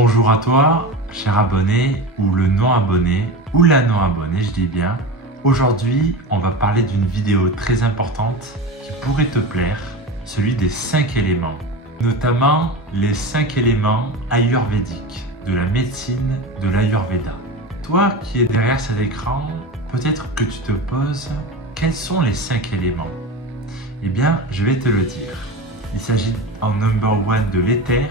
Bonjour à toi, cher abonné ou le non-abonné ou la non-abonnée, je dis bien. Aujourd'hui, on va parler d'une vidéo très importante qui pourrait te plaire, celui des 5 éléments. Notamment les 5 éléments ayurvédiques de la médecine de l'Ayurveda. Toi qui es derrière cet écran, peut-être que tu te poses, quels sont les 5 éléments? Eh bien, je vais te le dire. Il s'agit en number 1 de l'éther,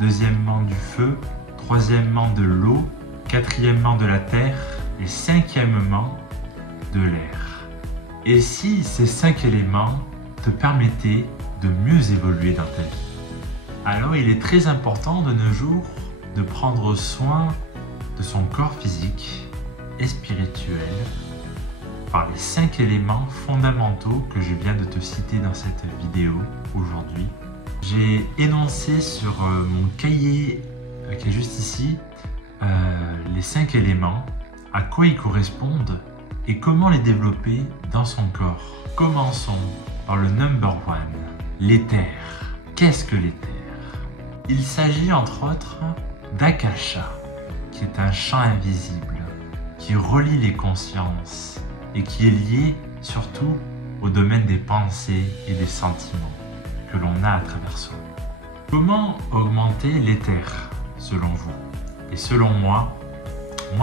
deuxièmement du feu, troisièmement de l'eau, quatrièmement de la terre et cinquièmement de l'air. Et si ces 5 éléments te permettaient de mieux évoluer dans ta vie? Alors il est très important de nos jours de prendre soin de son corps physique et spirituel par les 5 éléments fondamentaux que je viens de te citer dans cette vidéo aujourd'hui. J'ai énoncé sur mon cahier qui est juste ici les 5 éléments, à quoi ils correspondent et comment les développer dans son corps. Commençons par le number 1, l'éther. Qu'est-ce que l'éther? Il s'agit entre autres d'Akasha, qui est un champ invisible qui relie les consciences et qui est lié surtout au domaine des pensées et des sentiments que l'on a à travers soi. Comment augmenter l'éther selon vous? Et selon moi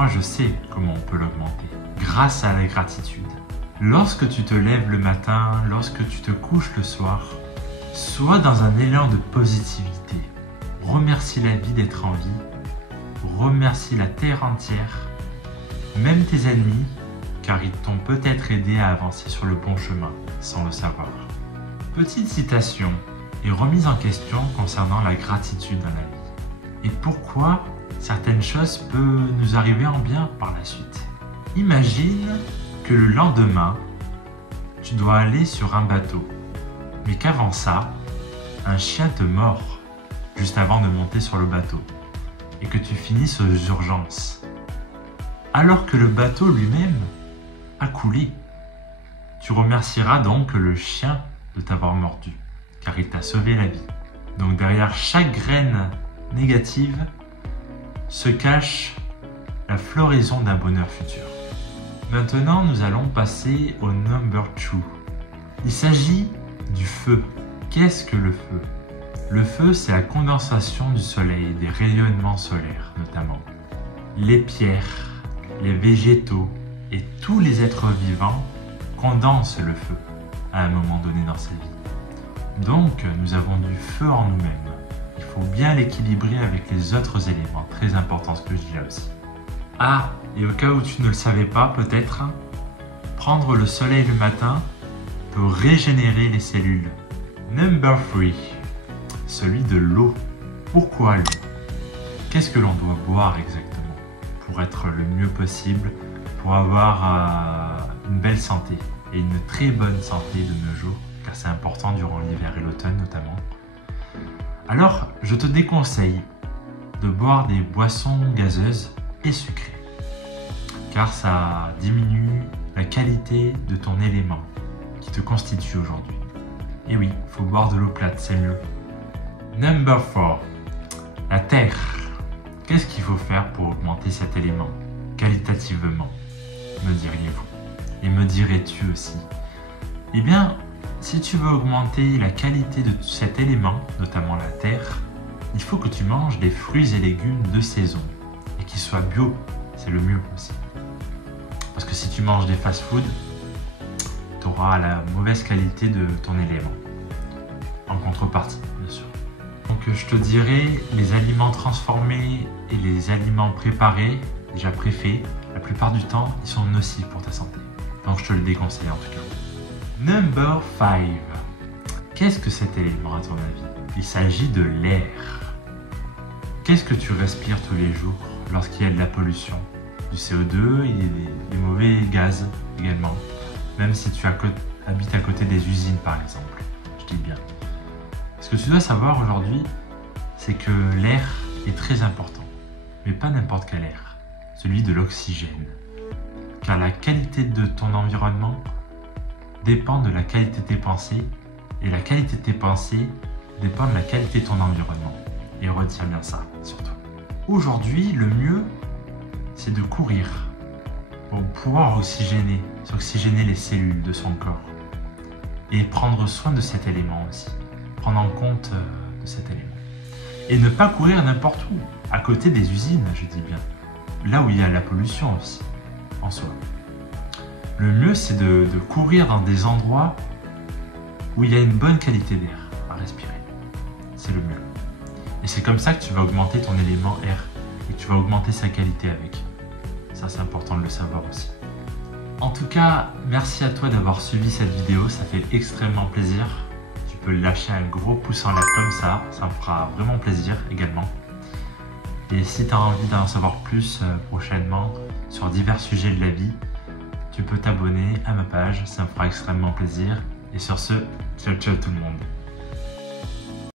je sais comment on peut l'augmenter. Grâce à la gratitude. Lorsque tu te lèves le matin, lorsque tu te couches le soir, sois dans un élan de positivité. Remercie la vie d'être en vie. Remercie la terre entière, même tes ennemis, car ils t'ont peut-être aidé à avancer sur le bon chemin, sans le savoir. Petite citation et remise en question concernant la gratitude dans la vie. Et pourquoi certaines choses peuvent nous arriver en bien par la suite. Imagine que le lendemain, tu dois aller sur un bateau, mais qu'avant ça, un chien te mord juste avant de monter sur le bateau et que tu finisses aux urgences. Alors que le bateau lui-même a coulé. Tu remercieras donc le chien de t'avoir mordu, car il t'a sauvé la vie. Donc derrière chaque graine négative se cache la floraison d'un bonheur futur. Maintenant, nous allons passer au number 2. Il s'agit du feu. Qu'est-ce que le feu? Le feu, c'est la condensation du soleil, des rayonnements solaires notamment. Les pierres, les végétaux et tous les êtres vivants condensent le feu à un moment donné dans sa vie. Donc, nous avons du feu en nous-mêmes. Il faut bien l'équilibrer avec les autres éléments, très importants ce que je dis là aussi. Ah, et au cas où tu ne le savais pas, peut-être, prendre le soleil le matin peut régénérer les cellules. Number 3, celui de l'eau. Pourquoi l'eau? Qu'est-ce que l'on doit boire exactement pour être le mieux possible, pour avoir une belle santé et une très bonne santé de nos jours, car c'est important durant l'hiver et l'automne notamment. Alors, je te déconseille de boire des boissons gazeuses et sucrées, car ça diminue la qualité de ton élément qui te constitue aujourd'hui. Et oui, il faut boire de l'eau plate, c'est mieux. Number 4, la terre. Qu'est-ce qu'il faut faire pour augmenter cet élément qualitativement, me diriez-vous? Et me dirais-tu aussi? Eh bien, si tu veux augmenter la qualité de cet élément, notamment la terre, il faut que tu manges des fruits et légumes de saison et qu'ils soient bio, c'est le mieux possible. Parce que si tu manges des fast-food, tu auras la mauvaise qualité de ton élément, en contrepartie, bien sûr. Donc je te dirais, les aliments transformés et les aliments préparés, déjà préfaits, la plupart du temps, ils sont nocifs pour ta santé. Donc je te le déconseille en tout cas. Number 5. Qu'est-ce que cet élément à ton avis? Il s'agit de l'air. Qu'est-ce que tu respires tous les jours lorsqu'il y a de la pollution? Du CO2 et des mauvais gaz également. Même si tu habites à côté des usines par exemple. Je dis bien. Ce que tu dois savoir aujourd'hui, c'est que l'air est très important. Mais pas n'importe quel air. Celui de l'oxygène. Car la qualité de ton environnement dépend de la qualité de tes pensées, et la qualité de tes pensées dépend de la qualité de ton environnement. Et retiens bien ça, surtout. Aujourd'hui, le mieux, c'est de courir pour pouvoir s'oxygéner les cellules de son corps et prendre soin de cet élément aussi, prendre en compte de cet élément. Et ne pas courir n'importe où, à côté des usines, je dis bien, là où il y a la pollution aussi, en soi. Le mieux, c'est de courir dans des endroits où il y a une bonne qualité d'air à respirer. C'est le mieux. Et c'est comme ça que tu vas augmenter ton élément air et que tu vas augmenter sa qualité avec. Ça, c'est important de le savoir aussi. En tout cas, merci à toi d'avoir suivi cette vidéo, ça fait extrêmement plaisir. Tu peux lâcher un gros pouce en l'air comme ça me fera vraiment plaisir également. Et si tu as envie d'en savoir plus prochainement sur divers sujets de la vie, tu peux t'abonner à ma page, ça me fera extrêmement plaisir. Et sur ce, ciao ciao tout le monde.